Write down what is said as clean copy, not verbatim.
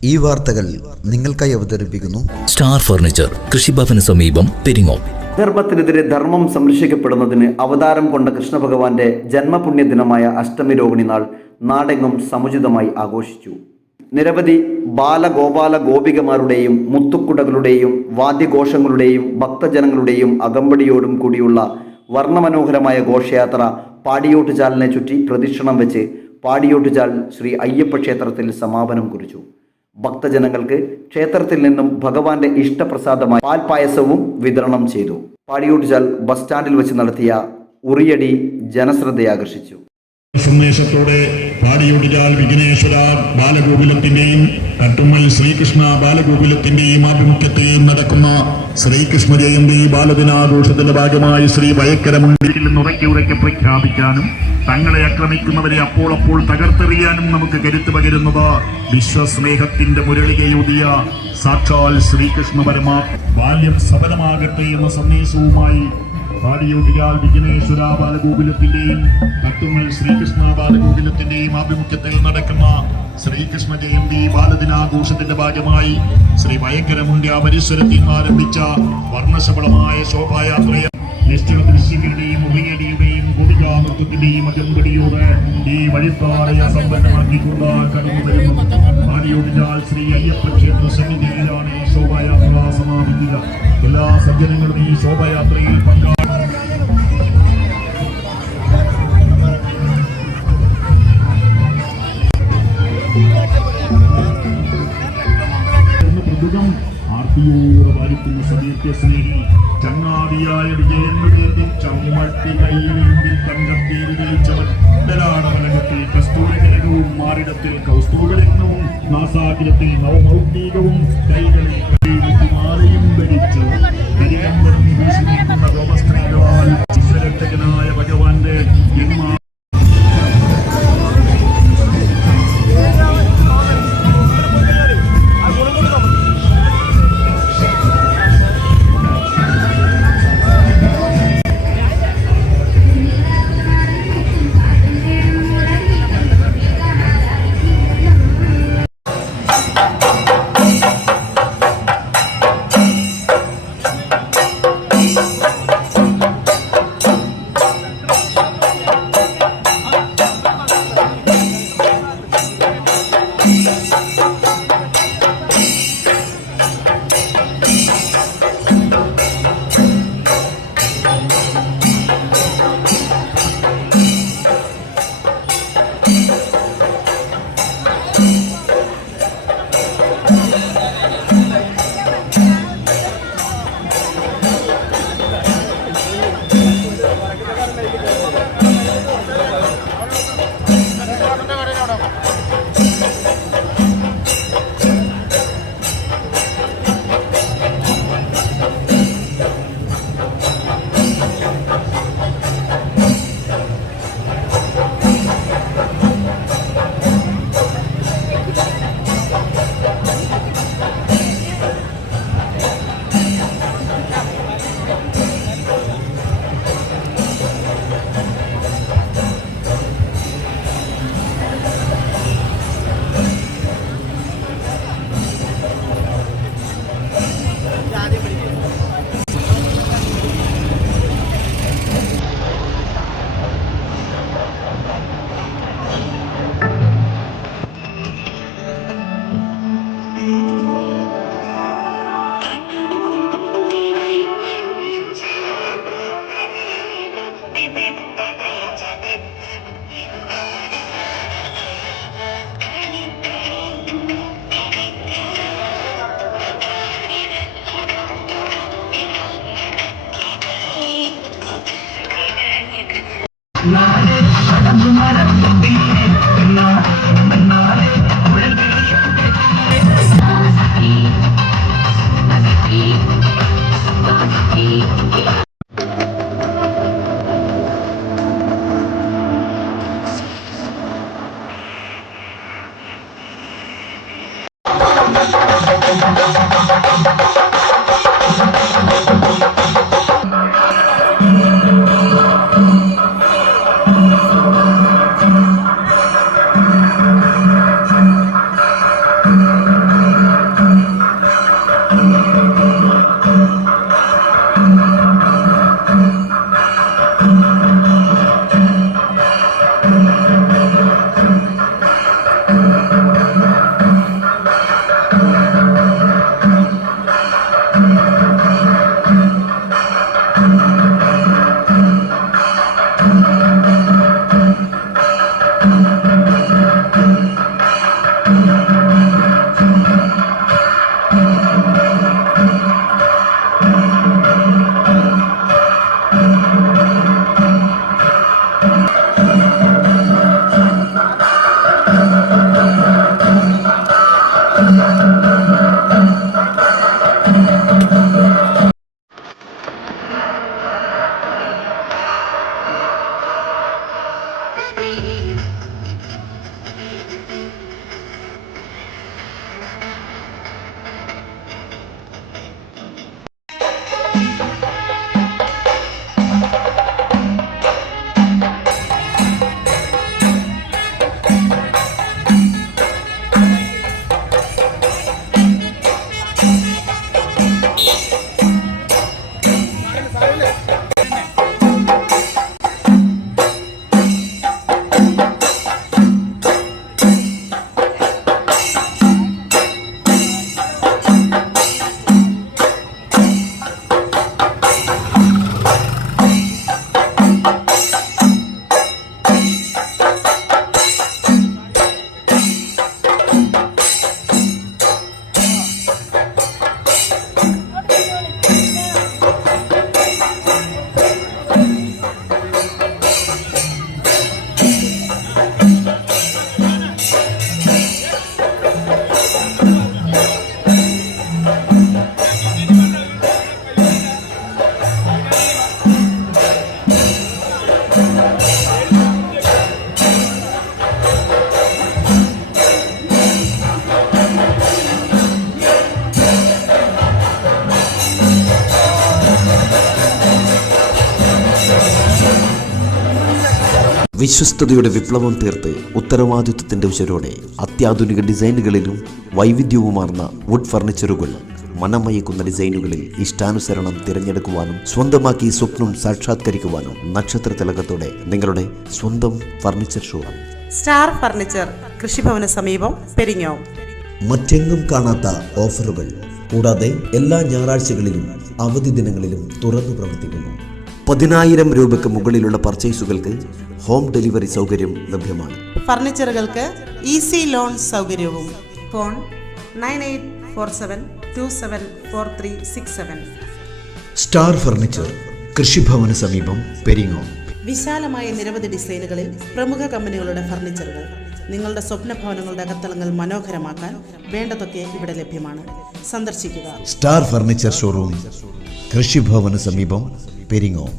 ഈ വാർത്തകൾ നിങ്ങൾക്കായി അവതരിപ്പിക്കുന്നു സ്റ്റാർ ഫർണിച്ചർ, കൃഷിഭവന് സമീപം, പെരിങ്ങോം. ധർമ്മത്തിനെതിരെ ധർമ്മം സംരക്ഷിക്കപ്പെടുന്നതിന് അവതാരം കൊണ്ട കൃഷ്ണഭഗവാന്റെ ജന്മപുണ്യ ദിനമായ അഷ്ടമി രോഹിണി നാൾ നാടെങ്ങും സമുചിതമായി ആഘോഷിച്ചു. നിരവധി ബാലഗോപാല ഗോപികമാരുടെയും മുത്തുക്കുടകളുടെയും വാദ്യഘോഷങ്ങളുടെയും ഭക്തജനങ്ങളുടെയും അകമ്പടിയോടും കൂടിയുള്ള വർണ്ണമനോഹരമായ ഘോഷയാത്ര പാടിയോട്ടുചാലിനെ ചുറ്റി പ്രദക്ഷിണം വെച്ച് പാടിയോട്ടുചാൽ ശ്രീ അയ്യപ്പ ക്ഷേത്രത്തിൽ സമാപനം കുറിച്ചു. ഭക്തജനങ്ങൾക്ക് ക്ഷേത്രത്തിൽ നിന്നും ഭഗവാന്റെ ഇഷ്ടപ്രസാദമായ പാൽപായസവും വിതരണം ചെയ്തു. പാടിയോട്ടുചാൽ ബസ് സ്റ്റാൻഡിൽ വെച്ച് നടത്തിയ ഉറിയടി ജനശ്രദ്ധയാകർഷിച്ചു. സന്ദേശത്തോടെ പാടിയോട്ടുചാൽ വിഘ്നേശ്വര ബാലഗോകുലത്തിന്റെയും കട്ടുമ്മൽ ശ്രീകൃഷ്ണ ബാലഗോകുലത്തിന്റെയും ആഭിമുഖ്യത്തിൽ നടക്കുന്ന ശ്രീകൃഷ്ണ ജയന്തി ബാലദിനാഘോഷത്തിന്റെ ഭാഗമായി ശ്രീ വയക്കരമുണ്ടിൽ ഉറക്കെ പ്രഖ്യാപിക്കാനും തങ്ങളെ ആക്രമിക്കുന്നവരെ അപ്പോൾ തകർത്തെറിയാനും നമുക്ക് കരുത്ത് പകരുന്നത് വിശ്വസ്നേഹത്തിന്റെ മുരളികയൂതിയ സാക്ഷാൽ ശ്രീകൃഷ്ണ പരമാത്മ ബാല്യം സഫലമാകട്ടെ എന്ന സന്ദേശവുമായി പാടിയോട്ടുചാൽ വിഘ്നേശ്വര ബാലഗോകുലത്തിന്റെയും കട്ടുമ്മൽ ശ്രീകൃഷ്ണ ബാലഗോകുലത്തിന്റെയും ആഭിമുഖ്യത്തിൽ നടക്കുന്ന ശ്രീകൃഷ്ണ ജയന്തി ബാലദിനാഘോഷത്തിന്റെ ഭാഗമായി ശ്രീ വയക്കരമുണ്ട്യ പരിസരത്തിൽ ആരംഭിച്ച വർണ്ണശബളമായ ശോഭായാത്രയെ നിശ്ചല ദൃശ്യങ്ങളുടെയും ഉറിയടിയുടെയും ഗോപികാനൃത്തത്തിന്റെയും അകമ്പടിയോട് ഈ വഴിപ്പാറയെ സമ്പന്നമാക്കിക്കൊണ്ട് കടന്നു വരുന്നു. പാടിയോട്ടുചാൽ ശ്രീ അയ്യപ്പ ക്ഷേത്ര സന്നിധിയിലാണ് ഈ ശോഭായാത്ര സമാപിക്കുക. എല്ലാ സജ്ജനങ്ങളും ഈ ശോഭായാത്രയിൽ പങ്കാളികളാണ്. ആർത്തിയോടെ വാരിക്കുന്ന സതീർത്ഥ സ്നേഹി ചങ്ങാതിയായ വിജയൻ ചമ്മട്ടി കയ്യിലെങ്കിൽ തങ്കത്തേരി വിളിച്ചവൻ ഫലകത്തിൽ കസ്തൂരകരകവും മാറിടത്തിൽ കൗസ്തൂരരത്നവും നാസാഗ്രത്തിൽ നവമൗക്തികവും കൈകളിൽ മാലയും ധരിച്ചു തിരുവനന്തപുരം വീശിനിൽക്കുന്ന ഗോപസ്ത്രീകളാൽ ശിശുരക്ഷകനായ ഭഗവാന്റെ ജന്മ വിശ്വസ്തയുടെ വിപ്ലവം തീർത്ത് ഉത്തരവാദിത്വത്തിന്റെ ഉശരോടെ അത്യാധുനിക ഡിസൈനുകളിലും വൈവിധ്യവുമാർന്ന വുഡ് ഫർണിച്ചറുകൾ, മനമയക്കുന്ന ഡിസൈനുകളിൽ ഇഷ്ടാനുസരണം തിരഞ്ഞെടുക്കുവാനും സ്വന്തമാക്കി സ്വപ്നം സാക്ഷാത്കരിക്കുവാനും നക്ഷത്ര തിലകത്തോടെ നിങ്ങളുടെ സ്വന്തം ഫർണിച്ചർ ഷോറൂം സ്റ്റാർ ഫർണിച്ചർ, കൃഷിഭവന് സമീപം, പെരിങ്ങോം. മറ്റെങ്ങും കാണാത്ത ഓഫറുകൾ കൂടാതെ എല്ലാ ഞായറാഴ്ചകളിലും അവധി ദിനങ്ങളിലും തുറന്നു പ്രവർത്തിക്കുന്നു. 10,000 രൂപയ്ക്ക് മുകളിലുള്ള പർച്ചേസുകൾക്ക് ഹോം ഡെലിവറി സൗകര്യം ലഭ്യമാണ്. ഫർണിച്ചറുകൾക്ക് ഈസി ലോൺ സൗകര്യവും. ഫോൺ 9847274367. സ്റ്റാർ ഫർണിച്ചർ, കൃഷിഭവന് സമീപം, പെരിങ്ങോം. വിശാലമായ നിരവധി ഡിസൈനുകളിൽ പ്രമുഖ കമ്പനികളുടെ ഫർണിച്ചറുകൾ. നിങ്ങളുടെ സ്വപ്ന ഭവനങ്ങളുടെ അകത്തളങ്ങൾ മനോഹരമാക്കാൻ വേണ്ടതൊക്കെ ഇവിടെ ലഭ്യമാണ്. സന്ദർശിക്കുക. സ്റ്റാർ ഫർണിച്ചർ ഷോറൂം, കൃഷിഭവന് സമീപം, പെരിങ്ങോം.